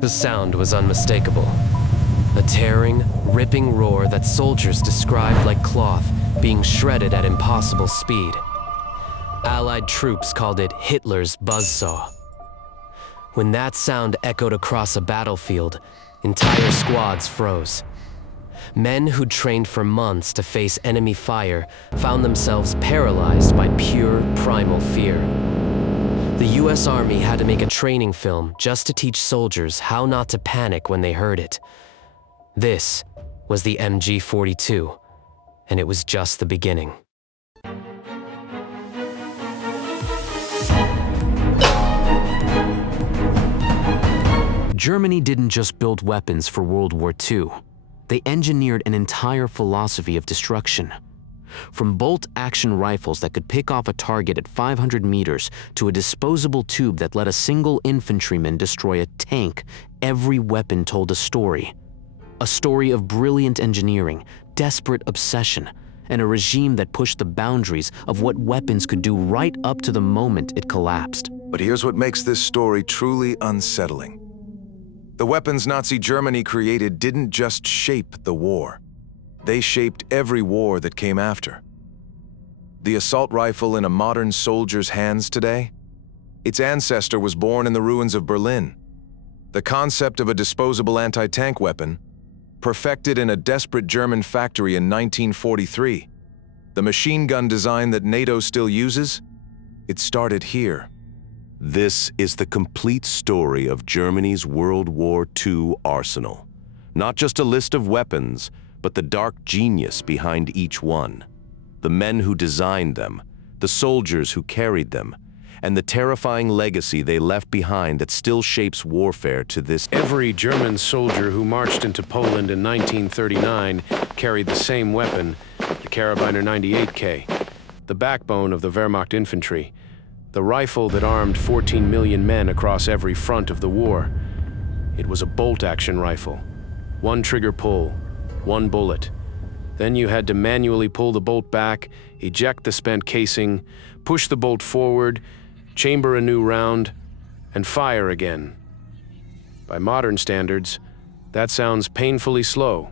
The sound was unmistakable. A tearing, ripping roar that soldiers described like cloth being shredded at impossible speed. Allied troops called it Hitler's Buzzsaw. When that sound echoed across a battlefield, entire squads froze. Men who'd trained for months to face enemy fire found themselves paralyzed by pure, primal fear. The US Army had to make a training film just to teach soldiers how not to panic when they heard it. This was the MG-42, and it was just the beginning. Germany didn't just build weapons for World War II. They engineered an entire philosophy of destruction. From bolt-action rifles that could pick off a target at 500 meters to a disposable tube that let a single infantryman destroy a tank, every weapon told a story. A story of brilliant engineering, desperate obsession, and a regime that pushed the boundaries of what weapons could do right up to the moment it collapsed. But here's what makes this story truly unsettling. The weapons Nazi Germany created didn't just shape the war. They shaped every war that came after. The assault rifle in a modern soldier's hands today? Its ancestor was born in the ruins of Berlin. The concept of a disposable anti-tank weapon, perfected in a desperate German factory in 1943. The machine gun design that NATO still uses? It started here. This is the complete story of Germany's World War II arsenal. Not just a list of weapons, but the dark genius behind each one. The men who designed them, the soldiers who carried them, and the terrifying legacy they left behind that still shapes warfare to this day. Every German soldier who marched into Poland in 1939 carried the same weapon, the Karabiner 98K, the backbone of the Wehrmacht infantry, the rifle that armed 14 million men across every front of the war. It was a bolt-action rifle. One trigger pull, one bullet. Then you had to manually pull the bolt back, eject the spent casing, push the bolt forward, chamber a new round, and fire again. By modern standards, that sounds painfully slow.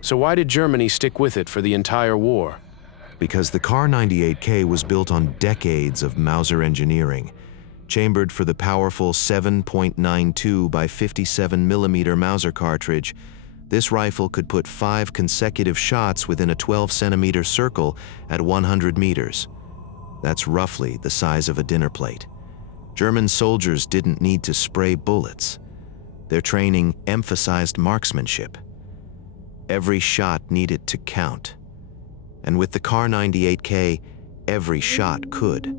So why did Germany stick with it for the entire war? Because the Kar 98K was built on decades of Mauser engineering, chambered for the powerful 7.92 by 57 millimeter Mauser cartridge. This rifle could put 5 consecutive shots within a 12-centimeter circle at 100 meters. That's roughly the size of a dinner plate. German soldiers didn't need to spray bullets. Their training emphasized marksmanship. Every shot needed to count. And with the Kar 98K, every shot could.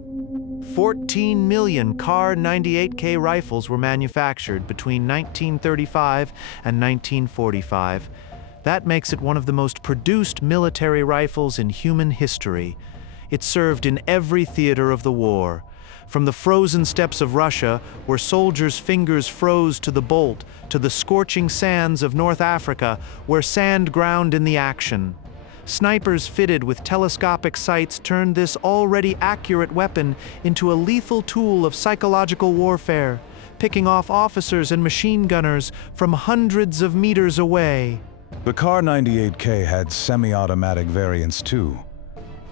14 million Kar 98K rifles were manufactured between 1935 and 1945. That makes it one of the most produced military rifles in human history. It served in every theater of the war. From the frozen steppes of Russia, where soldiers' fingers froze to the bolt, to the scorching sands of North Africa, where sand ground in the action. Snipers fitted with telescopic sights turned this already accurate weapon into a lethal tool of psychological warfare, picking off officers and machine gunners from hundreds of meters away. The Kar 98K had semi-automatic variants too.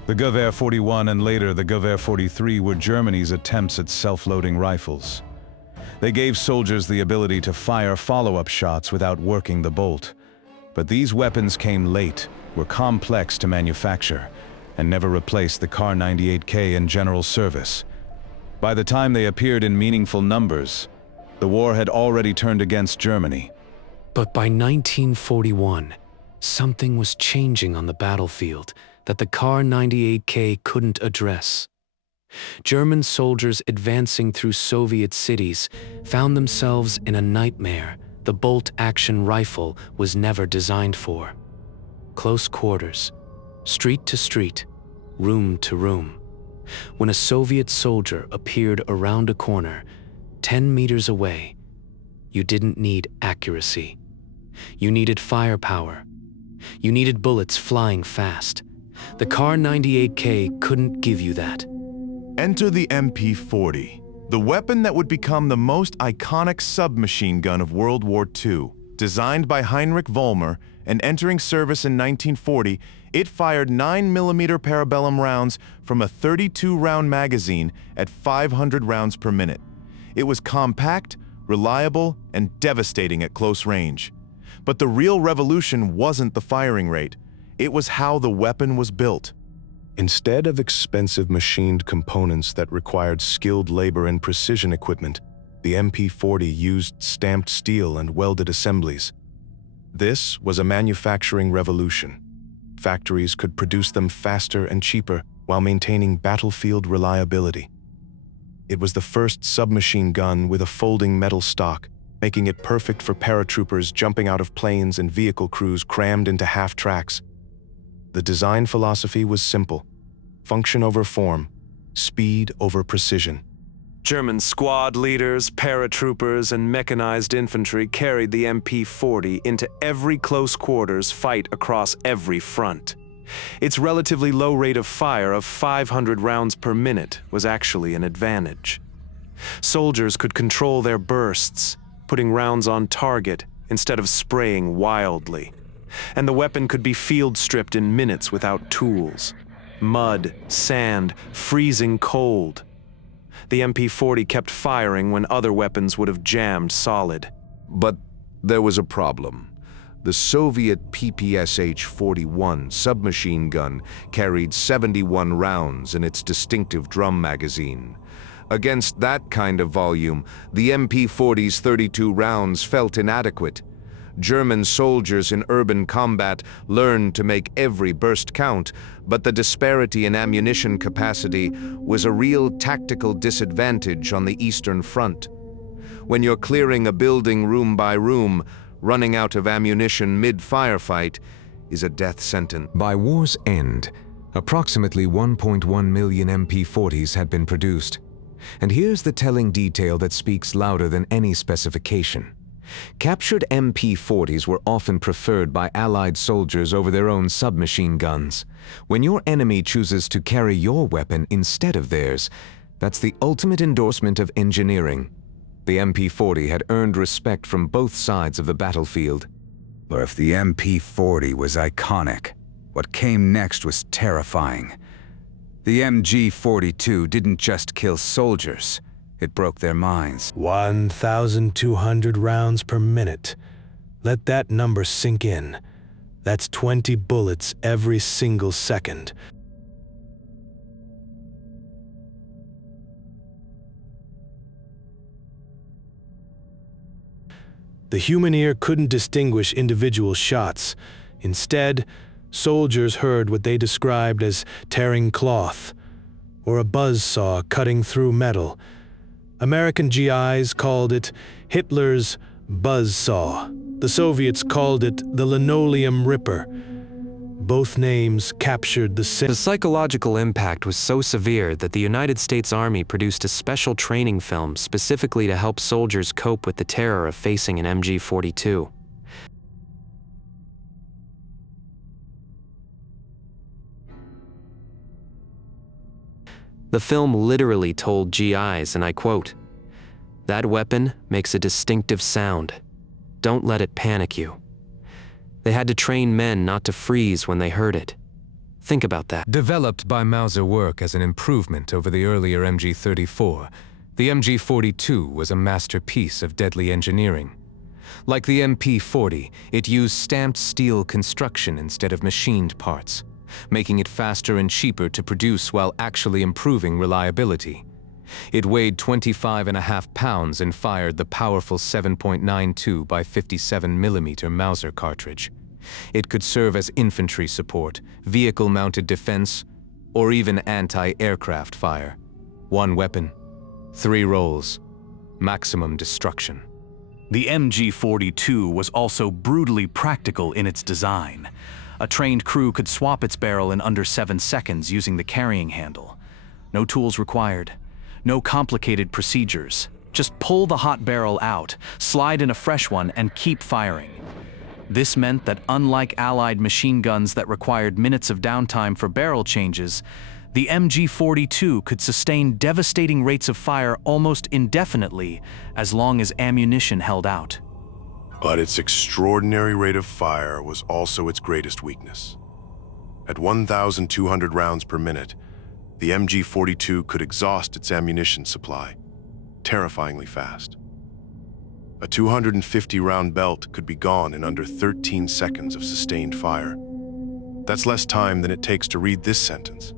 The Gewehr 41 and later the Gewehr 43 were Germany's attempts at self-loading rifles. They gave soldiers the ability to fire follow-up shots without working the bolt. But these weapons came late, were complex to manufacture, and never replaced the Kar 98K in general service. By the time they appeared in meaningful numbers, the war had already turned against Germany. But by 1941, something was changing on the battlefield that the Kar 98K couldn't address. German soldiers advancing through Soviet cities found themselves in a nightmare the bolt-action rifle was never designed for. Close quarters, street to street, room to room. When a Soviet soldier appeared around a corner, 10 meters away, you didn't need accuracy. You needed firepower. You needed bullets flying fast. The Kar 98K couldn't give you that. Enter the MP40, The weapon that would become the most iconic submachine gun of World War II, designed by Heinrich Vollmer and entering service in 1940, it fired 9mm parabellum rounds from a 32-round magazine at 500 rounds per minute. It was compact, reliable, and devastating at close range. But the real revolution wasn't the firing rate. It was how the weapon was built. Instead of expensive machined components that required skilled labor and precision equipment, the MP40 used stamped steel and welded assemblies. This was a manufacturing revolution. Factories could produce them faster and cheaper while maintaining battlefield reliability. It was the first submachine gun with a folding metal stock, making it perfect for paratroopers jumping out of planes and vehicle crews crammed into half-tracks. The design philosophy was simple: function over form, speed over precision. German squad leaders, paratroopers, and mechanized infantry carried the MP40 into every close quarters fight across every front. Its relatively low rate of fire of 500 rounds per minute was actually an advantage. Soldiers could control their bursts, putting rounds on target instead of spraying wildly. And the weapon could be field stripped in minutes without tools. Mud, sand, freezing cold. The MP40 kept firing when other weapons would have jammed solid. But there was a problem. The Soviet PPSH-41 submachine gun carried 71 rounds in its distinctive drum magazine. Against that kind of volume, the MP40's 32 rounds felt inadequate. German soldiers in urban combat learned to make every burst count, but the disparity in ammunition capacity was a real tactical disadvantage on the Eastern Front. When you're clearing a building room by room, running out of ammunition mid-firefight is a death sentence. By war's end, approximately 1.1 million MP40s had been produced. And here's the telling detail that speaks louder than any specification. Captured MP40s were often preferred by Allied soldiers over their own submachine guns. When your enemy chooses to carry your weapon instead of theirs, that's the ultimate endorsement of engineering. The MP40 had earned respect from both sides of the battlefield. But if the MP40 was iconic, what came next was terrifying. The MG42 didn't just kill soldiers. It broke their minds. 1,200 rounds per minute. Let that number sink in. That's 20 bullets every single second. The human ear couldn't distinguish individual shots. Instead, soldiers heard what they described as tearing cloth, or a buzzsaw cutting through metal. American GIs called it Hitler's Buzzsaw. The Soviets called it the Linoleum Ripper. Both names captured the same. The psychological impact was so severe that the United States Army produced a special training film specifically to help soldiers cope with the terror of facing an MG42. The film literally told GIs, and I quote, "That weapon makes a distinctive sound. Don't let it panic you." They had to train men not to freeze when they heard it. Think about that. Developed by Mauser work as an improvement over the earlier MG34, the MG42 was a masterpiece of deadly engineering. Like the MP40, it used stamped steel construction instead of machined parts, making it faster and cheaper to produce while actually improving reliability. It weighed 25.5 pounds and fired the powerful 7.92 by 57mm Mauser cartridge. It could serve as infantry support, vehicle-mounted defense, or even anti-aircraft fire. One weapon, 3 roles, maximum destruction. The MG42 was also brutally practical in its design. A trained crew could swap its barrel in under 7 seconds using the carrying handle. No tools required. No complicated procedures. Just pull the hot barrel out, slide in a fresh one, and keep firing. This meant that unlike Allied machine guns that required minutes of downtime for barrel changes, the MG42 could sustain devastating rates of fire almost indefinitely as long as ammunition held out. But its extraordinary rate of fire was also its greatest weakness. At 1,200 rounds per minute, the MG42 could exhaust its ammunition supply, terrifyingly fast. A 250-round belt could be gone in under 13 seconds of sustained fire. That's less time than it takes to read this sentence.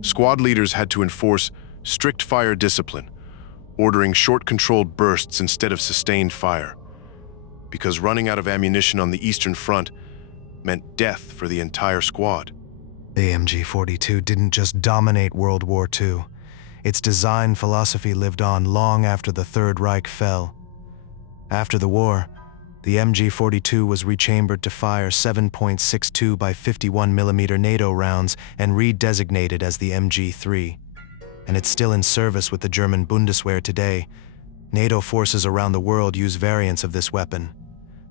Squad leaders had to enforce strict fire discipline, ordering short controlled bursts instead of sustained fire, because running out of ammunition on the Eastern Front meant death for the entire squad. The MG42 didn't just dominate World War II. Its design philosophy lived on long after the Third Reich fell. After the war, the MG42 was rechambered to fire 7.62 by 51 mm NATO rounds and redesignated as the MG3. And it's still in service with the German Bundeswehr today. NATO forces around the world use variants of this weapon.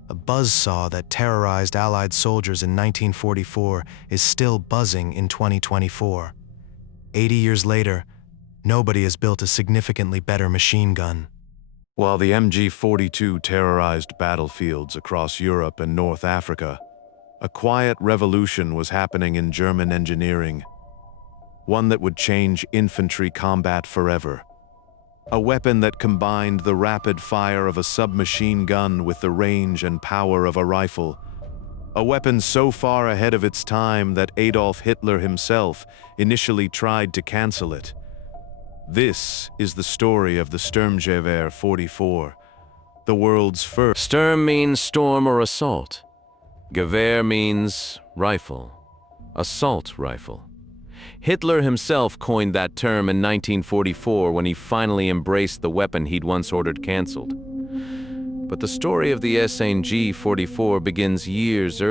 A buzzsaw that terrorized Allied soldiers in 1944 is still buzzing in 2024. 80 years later, nobody has built a significantly better machine gun. While the MG42 terrorized battlefields across Europe and North Africa, a quiet revolution was happening in German engineering, one that would change infantry combat forever. A weapon that combined the rapid fire of a submachine gun with the range and power of a rifle. A weapon so far ahead of its time that Adolf Hitler himself initially tried to cancel it. This is the story of the Sturmgewehr 44, the world's first. Sturm means storm or assault. Gewehr means rifle, assault rifle. Hitler himself coined that term in 1944 when he finally embraced the weapon he'd once ordered canceled. But the story of the SNG 44 begins years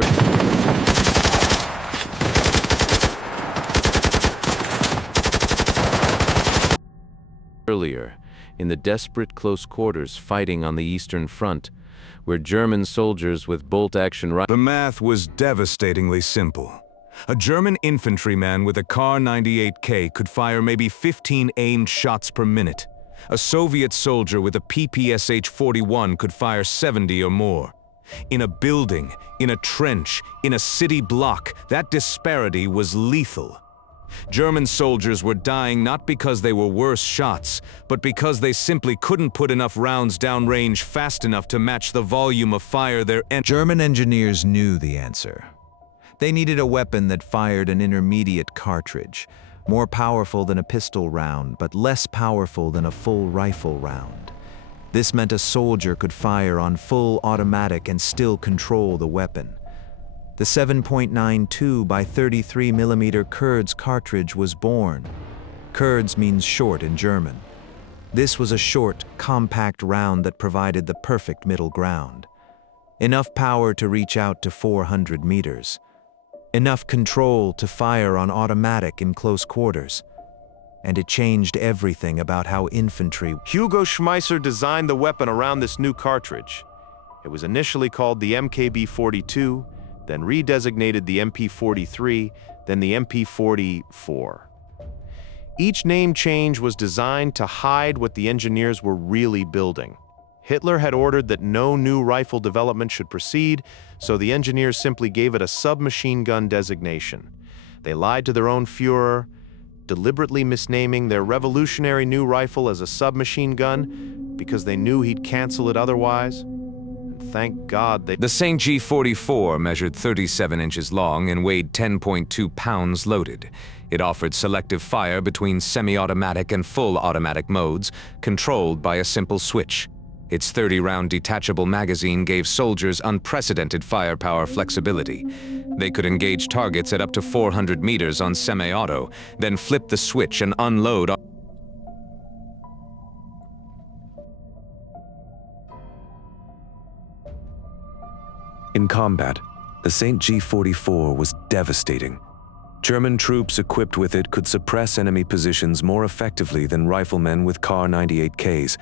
earlier, in the desperate close quarters fighting on the Eastern Front, where German soldiers with bolt-action rifles. The math was devastatingly simple. A German infantryman with a Kar 98K could fire maybe 15 aimed shots per minute. A Soviet soldier with a PPSH-41 could fire 70 or more. In a building, in a trench, in a city block, that disparity was lethal. German soldiers were dying not because they were worse shots, but because they simply couldn't put enough rounds downrange fast enough to match the volume of fire their German engineers knew the answer. They needed a weapon that fired an intermediate cartridge, more powerful than a pistol round, but less powerful than a full rifle round. This meant a soldier could fire on full automatic and still control the weapon. The 7.92 by 33 mm Kurz cartridge was born. Kurz means short in German. This was a short, compact round that provided the perfect middle ground. Enough power to reach out to 400 meters. Enough control to fire on automatic in close quarters. And it changed everything about how infantry. Hugo Schmeisser designed the weapon around this new cartridge. It was initially called the MKB-42, then redesignated the MP-43, then the MP-44. Each name change was designed to hide what the engineers were really building. Hitler had ordered that no new rifle development should proceed, so the engineers simply gave it a submachine gun designation. They lied to their own Führer, deliberately misnaming their revolutionary new rifle as a submachine gun because they knew he'd cancel it otherwise. And thank God they... The St. G44 measured 37 inches long and weighed 10.2 pounds loaded. It offered selective fire between semi-automatic and full automatic modes, controlled by a simple switch. Its 30-round detachable magazine gave soldiers unprecedented firepower flexibility. They could engage targets at up to 400 meters on semi-auto, then flip the switch and unload. In combat, the St. G44 was devastating. German troops equipped with it could suppress enemy positions more effectively than riflemen with Kar 98Ks,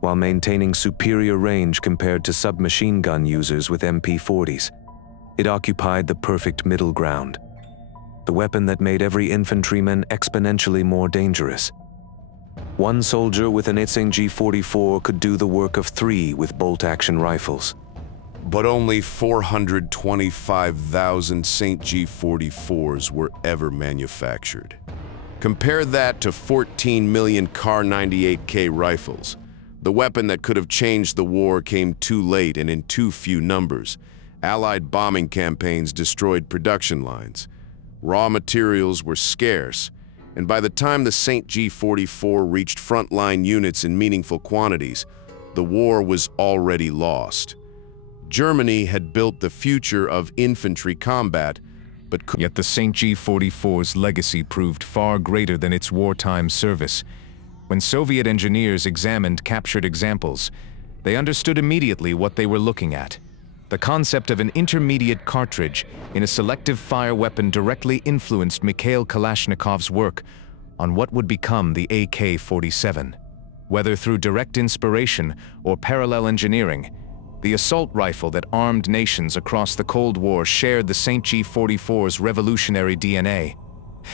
while maintaining superior range compared to submachine gun users with MP40s. It occupied the perfect middle ground. the weapon that made every infantryman exponentially more dangerous. One soldier with an SNG-44 could do the work of 3 with bolt-action rifles. But only 425,000 St. G-44s were ever manufactured. Compare that to 14 million Kar 98K rifles. The weapon that could have changed the war came too late and in too few numbers. Allied bombing campaigns destroyed production lines. Raw materials were scarce, and by the time the St. G-44 reached frontline units in meaningful quantities, the war was already lost. Germany had built the future of infantry combat, but yet the St. G-44's legacy proved far greater than its wartime service. When Soviet engineers examined captured examples, they understood immediately what they were looking at. The concept of an intermediate cartridge in a selective fire weapon directly influenced Mikhail Kalashnikov's work on what would become the AK-47. Whether through direct inspiration or parallel engineering, the assault rifle that armed nations across the Cold War shared the St. G-44's revolutionary DNA.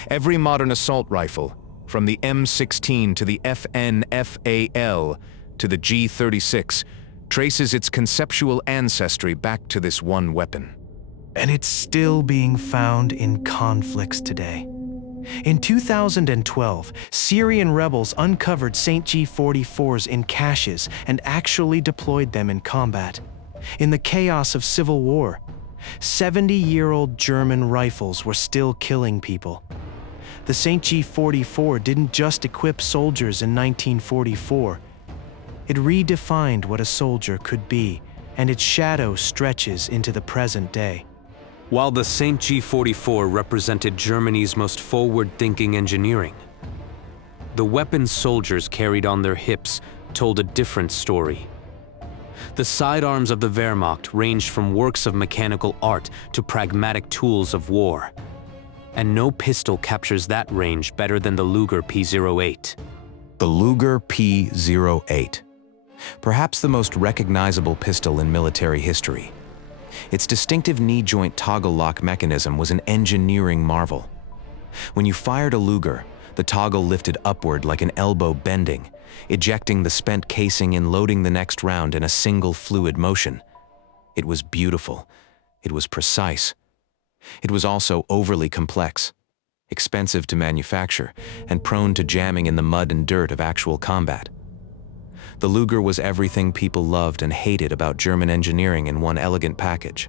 Every modern assault rifle, from the M16 to the FN-FAL to the G-36, traces its conceptual ancestry back to this one weapon. And it's still being found in conflicts today. In 2012, Syrian rebels uncovered St. G-44s in caches and actually deployed them in combat. In the chaos of civil war, 70-year-old German rifles were still killing people. The St. G-44 didn't just equip soldiers in 1944. It redefined what a soldier could be, and its shadow stretches into the present day. While the St. G-44 represented Germany's most forward-thinking engineering, the weapons soldiers carried on their hips told a different story. The sidearms of the Wehrmacht ranged from works of mechanical art to pragmatic tools of war. And no pistol captures that range better than the Luger P-08. The Luger P-08. Perhaps the most recognizable pistol in military history. Its distinctive knee-joint toggle lock mechanism was an engineering marvel. When you fired a Luger, the toggle lifted upward like an elbow bending, ejecting the spent casing and loading the next round in a single fluid motion. It was beautiful. It was precise. It was also overly complex, expensive to manufacture, and prone to jamming in the mud and dirt of actual combat. The Luger was everything people loved and hated about German engineering in one elegant package.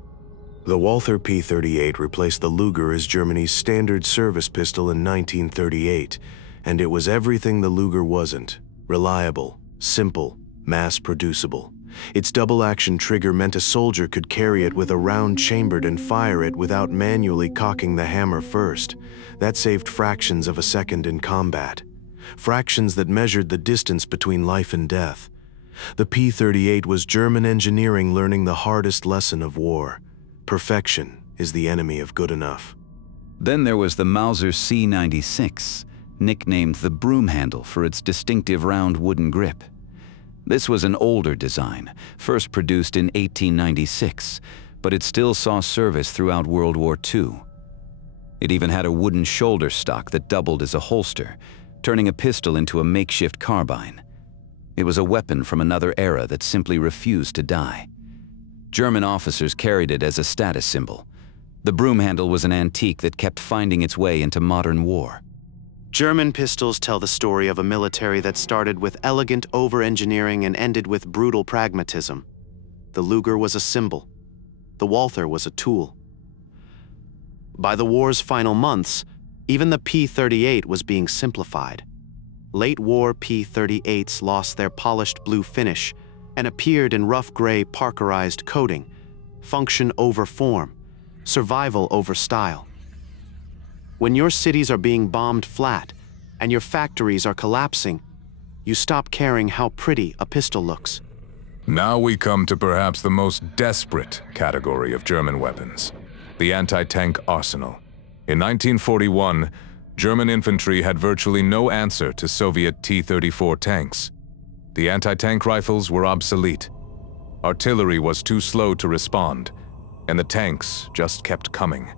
The Walther P-38 replaced the Luger as Germany's standard service pistol in 1938, and it was everything the Luger wasn't: reliable, simple, mass-producible. Its double-action trigger meant a soldier could carry it with a round chambered and fire it without manually cocking the hammer first. That saved fractions of a second in combat. Fractions that measured the distance between life and death. The P-38 was German engineering learning the hardest lesson of war. Perfection is the enemy of good enough. Then there was the Mauser C-96, nicknamed the broom handle for its distinctive round wooden grip. This was an older design, first produced in 1896, but it still saw service throughout World War II. It even had a wooden shoulder stock that doubled as a holster, turning a pistol into a makeshift carbine. It was a weapon from another era that simply refused to die. German officers carried it as a status symbol. The broom handle was an antique that kept finding its way into modern war. German pistols tell the story of a military that started with elegant over-engineering and ended with brutal pragmatism. The Luger was a symbol. The Walther was a tool. By the war's final months, even the P-38 was being simplified. Late-war P-38s lost their polished blue finish and appeared in rough gray Parkerized coating, function over form, survival over style. When your cities are being bombed flat and your factories are collapsing, you stop caring how pretty a pistol looks. Now we come to perhaps the most desperate category of German weapons, the anti-tank arsenal. In 1941, German infantry had virtually no answer to Soviet T-34 tanks. The anti-tank rifles were obsolete. Artillery was too slow to respond, and the tanks just kept coming.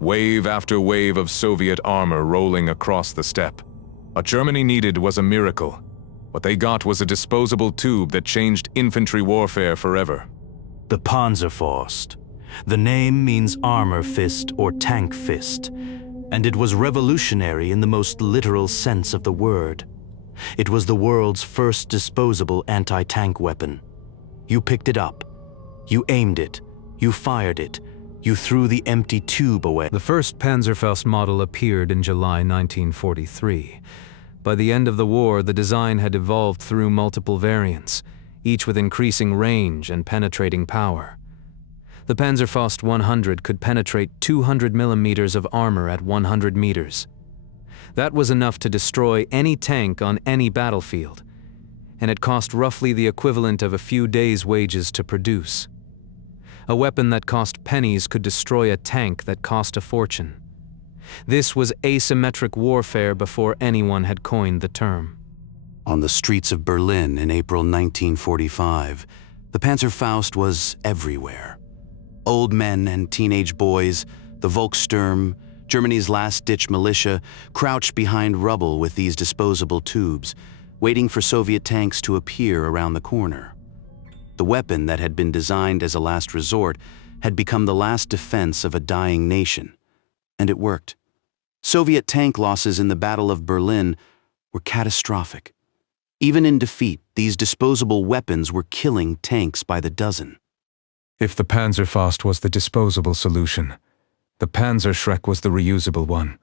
Wave after wave of Soviet armor rolling across the steppe. What Germany needed was a miracle. What they got was a disposable tube that changed infantry warfare forever. The Panzerfaust. The name means armor fist or tank fist, and it was revolutionary in the most literal sense of the word. It was the world's first disposable anti-tank weapon. You picked it up, you aimed it, you fired it, you threw the empty tube away. The first Panzerfaust model appeared in July 1943. By the end of the war, the design had evolved through multiple variants, each with increasing range and penetrating power. The Panzerfaust 100 could penetrate 200 millimeters of armor at 100 meters. That was enough to destroy any tank on any battlefield, and it cost roughly the equivalent of a few days' wages to produce. A weapon that cost pennies could destroy a tank that cost a fortune. This was asymmetric warfare before anyone had coined the term. On the streets of Berlin in April 1945, the Panzerfaust was everywhere. Old men and teenage boys, the Volkssturm, Germany's last-ditch militia, crouched behind rubble with these disposable tubes, waiting for Soviet tanks to appear around the corner. The weapon that had been designed as a last resort had become the last defense of a dying nation. And it worked. Soviet tank losses in the Battle of Berlin were catastrophic. Even in defeat, these disposable weapons were killing tanks by the dozen. If the Panzerfaust was the disposable solution, the Panzerschreck was the reusable one.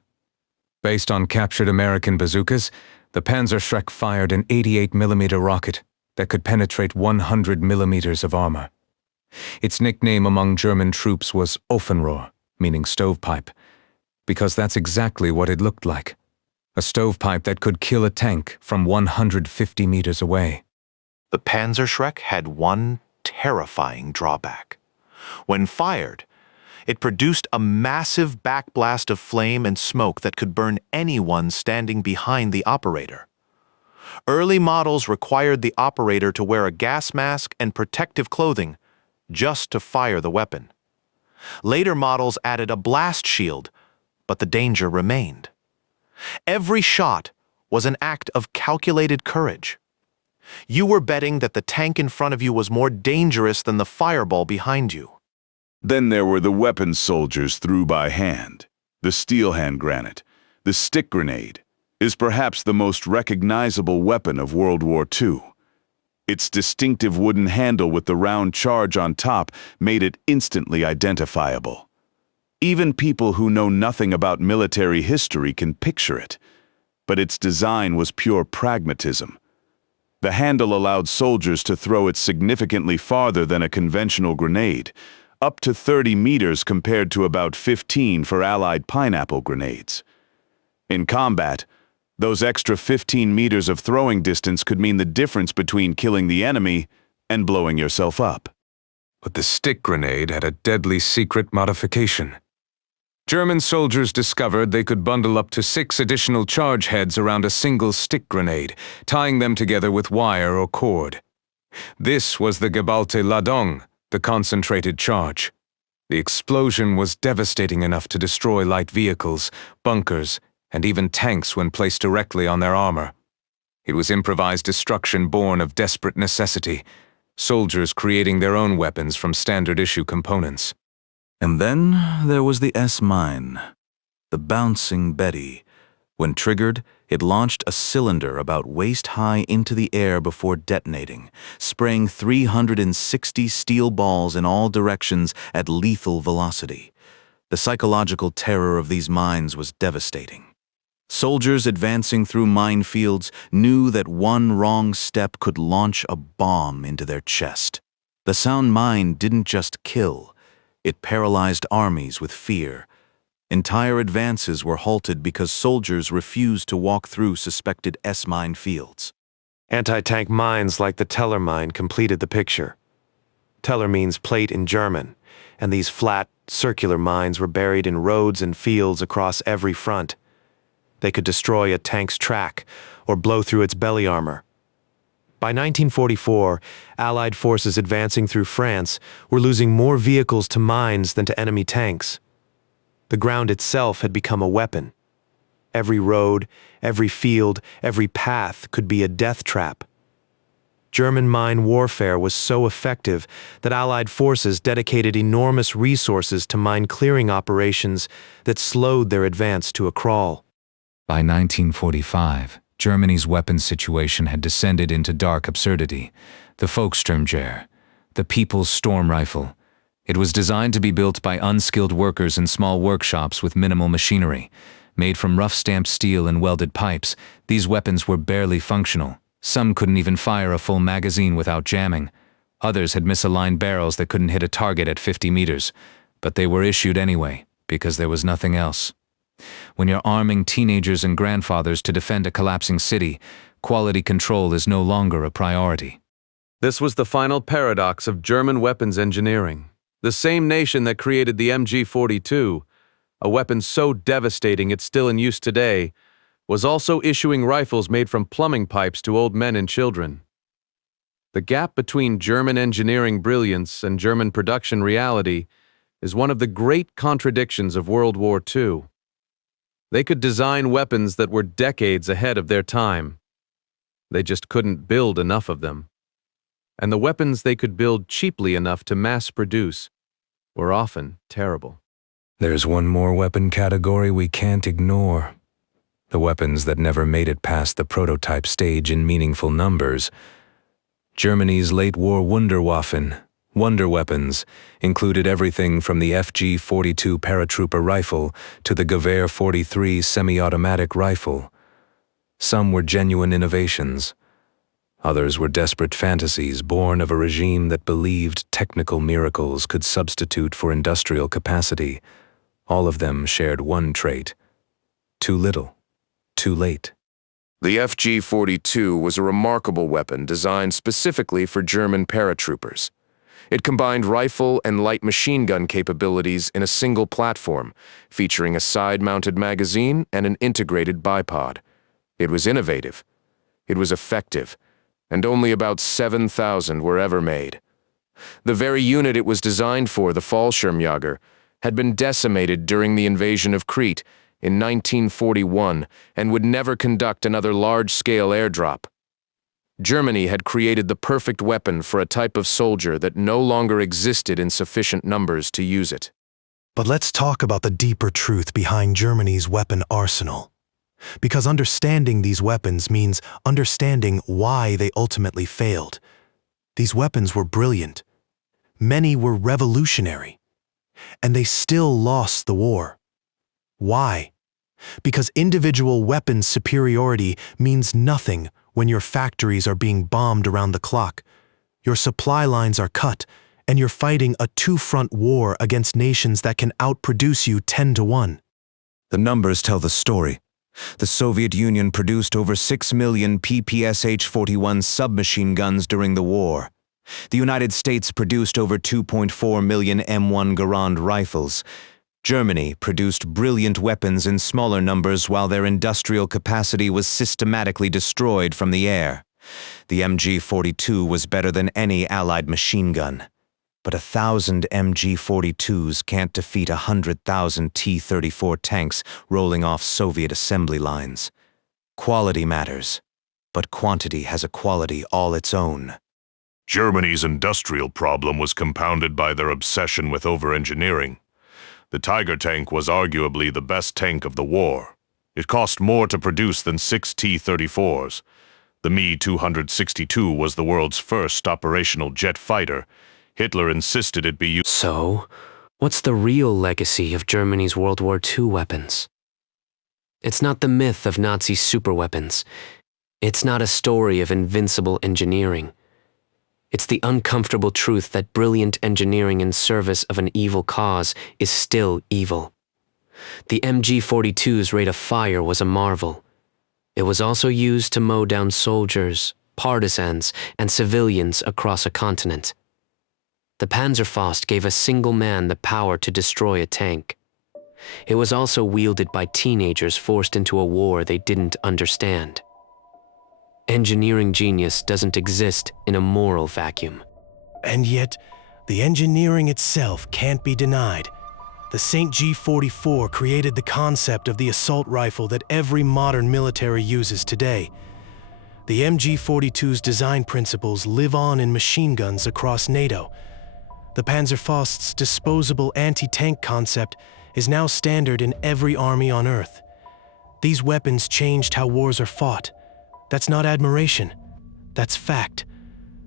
Based on captured American bazookas, the Panzerschreck fired an 88mm rocket that could penetrate 100 millimeters of armor. Its nickname among German troops was Ofenrohr, meaning stovepipe, because that's exactly what it looked like. A stovepipe that could kill a tank from 150 meters away. The Panzerschreck had one terrifying drawback. When fired, it produced a massive backblast of flame and smoke that could burn anyone standing behind the operator. Early models required the operator to wear a gas mask and protective clothing just to fire the weapon. Later models added a blast shield, but the danger remained. Every shot was an act of calculated courage. You were betting that the tank in front of you was more dangerous than the fireball behind you. Then there were the weapon soldiers threw by hand. The steel hand granate, the stick grenade, is perhaps the most recognizable weapon of World War II. Its distinctive wooden handle with the round charge on top made it instantly identifiable. Even people who know nothing about military history can picture it, but its design was pure pragmatism. The handle allowed soldiers to throw it significantly farther than a conventional grenade, up to 30 meters compared to about 15 for Allied pineapple grenades. In combat, those extra 15 meters of throwing distance could mean the difference between killing the enemy and blowing yourself up. But the stick grenade had a deadly secret modification. German soldiers discovered they could bundle up to 6 additional charge heads around a single stick grenade, tying them together with wire or cord. This was the Geballte Ladung, the concentrated charge. The explosion was devastating enough to destroy light vehicles, bunkers, and even tanks when placed directly on their armor. It was improvised destruction born of desperate necessity, soldiers creating their own weapons from standard-issue components. And then there was the S-mine, the Bouncing Betty. When triggered, it launched a cylinder about waist-high into the air before detonating, spraying 360 steel balls in all directions at lethal velocity. The psychological terror of these mines was devastating. Soldiers advancing through minefields knew that one wrong step could launch a bomb into their chest. The sound mine didn't just kill. It paralyzed armies with fear. Entire advances were halted because soldiers refused to walk through suspected S-mine fields. Anti-tank mines like the Teller mine completed the picture. Teller means plate in German, and these flat, circular mines were buried in roads and fields across every front. They could destroy a tank's track or blow through its belly armor. By 1944, Allied forces advancing through France were losing more vehicles to mines than to enemy tanks. The ground itself had become a weapon. Every road, every field, every path could be a death trap. German mine warfare was so effective that Allied forces dedicated enormous resources to mine clearing operations that slowed their advance to a crawl. By 1945, Germany's weapons situation had descended into dark absurdity. The Volkssturmgewehr, the People's Storm Rifle. It was designed to be built by unskilled workers in small workshops with minimal machinery. Made from rough-stamped steel and welded pipes, these weapons were barely functional. Some couldn't even fire a full magazine without jamming. Others had misaligned barrels that couldn't hit a target at 50 meters. But they were issued anyway, because there was nothing else. When you're arming teenagers and grandfathers to defend a collapsing city, quality control is no longer a priority. This was the final paradox of German weapons engineering. The same nation that created the MG42, a weapon so devastating it's still in use today, was also issuing rifles made from plumbing pipes to old men and children. The gap between German engineering brilliance and German production reality is one of the great contradictions of World War II. They could design weapons that were decades ahead of their time. They just couldn't build enough of them. And the weapons they could build cheaply enough to mass produce were often terrible. There's one more weapon category we can't ignore. The weapons that never made it past the prototype stage in meaningful numbers. Germany's late-war Wunderwaffen, wonder weapons, included everything from the FG-42 paratrooper rifle to the Gewehr 43 semi-automatic rifle. Some were genuine innovations. Others were desperate fantasies born of a regime that believed technical miracles could substitute for industrial capacity. All of them shared one trait: too little, too late. The FG-42 was a remarkable weapon designed specifically for German paratroopers. It combined rifle and light machine gun capabilities in a single platform, featuring a side-mounted magazine and an integrated bipod. It was innovative. It was effective. And only about 7,000 were ever made. The very unit it was designed for, the Fallschirmjäger, had been decimated during the invasion of Crete in 1941 and would never conduct another large-scale airdrop. Germany had created the perfect weapon for a type of soldier that no longer existed in sufficient numbers to use it. But let's talk about the deeper truth behind Germany's weapon arsenal. Because understanding these weapons means understanding why they ultimately failed. These weapons were brilliant. Many were revolutionary. And they still lost the war. Why? Because individual weapon superiority means nothing when your factories are being bombed around the clock, your supply lines are cut, and you're fighting a two-front war against nations that can outproduce you 10-1. The numbers tell the story. The Soviet Union produced over 6 million PPSH-41 submachine guns during the war. The United States produced over 2.4 million M1 Garand rifles. Germany produced brilliant weapons in smaller numbers while their industrial capacity was systematically destroyed from the air. The MG-42 was better than any Allied machine gun. But 1,000 MG-42s can't defeat 100,000 T-34 tanks rolling off Soviet assembly lines. Quality matters, but quantity has a quality all its own. Germany's industrial problem was compounded by their obsession with over-engineering. The Tiger tank was arguably the best tank of the war. It cost more to produce than 6 T-34s. The Me-262 was the world's first operational jet fighter. Hitler insisted it be used. So, what's the real legacy of Germany's World War II weapons? It's not the myth of Nazi superweapons. It's not a story of invincible engineering. It's the uncomfortable truth that brilliant engineering in service of an evil cause is still evil. The MG-42's rate of fire was a marvel. It was also used to mow down soldiers, partisans, and civilians across a continent. The Panzerfaust gave a single man the power to destroy a tank. It was also wielded by teenagers forced into a war they didn't understand. Engineering genius doesn't exist in a moral vacuum. And yet, the engineering itself can't be denied. the St. G44 created the concept of the assault rifle that every modern military uses today. The MG42's design principles live on in machine guns across NATO. The Panzerfaust's disposable anti-tank concept is now standard in every army on Earth. These weapons changed how wars are fought. That's not admiration. That's fact.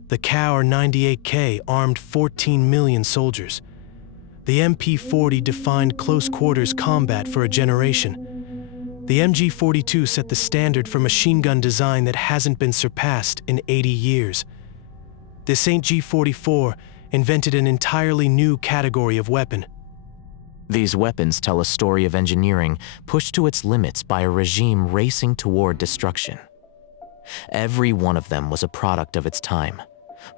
The KAUR 98K armed 14 million soldiers. The MP40 defined close-quarters combat for a generation. The MG42 set the standard for machine gun design that hasn't been surpassed in 80 years. The St. G44 invented an entirely new category of weapon. These weapons tell a story of engineering pushed to its limits by a regime racing toward destruction. Every one of them was a product of its time,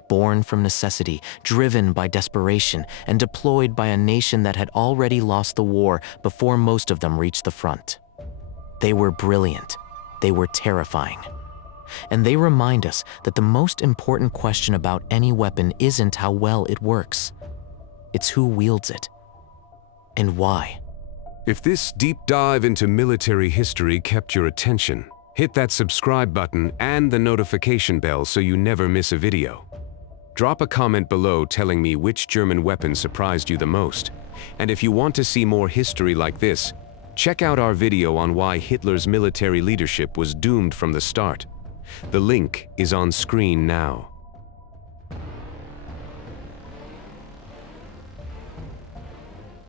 born from necessity, driven by desperation, and deployed by a nation that had already lost the war before most of them reached the front. They were brilliant. They were terrifying. And they remind us that the most important question about any weapon isn't how well it works. It's who wields it. And why. If this deep dive into military history kept your attention, hit that subscribe button and the notification bell so you never miss a video. Drop a comment below telling me which German weapon surprised you the most. And if you want to see more history like this, check out our video on why Hitler's military leadership was doomed from the start. The link is on screen now.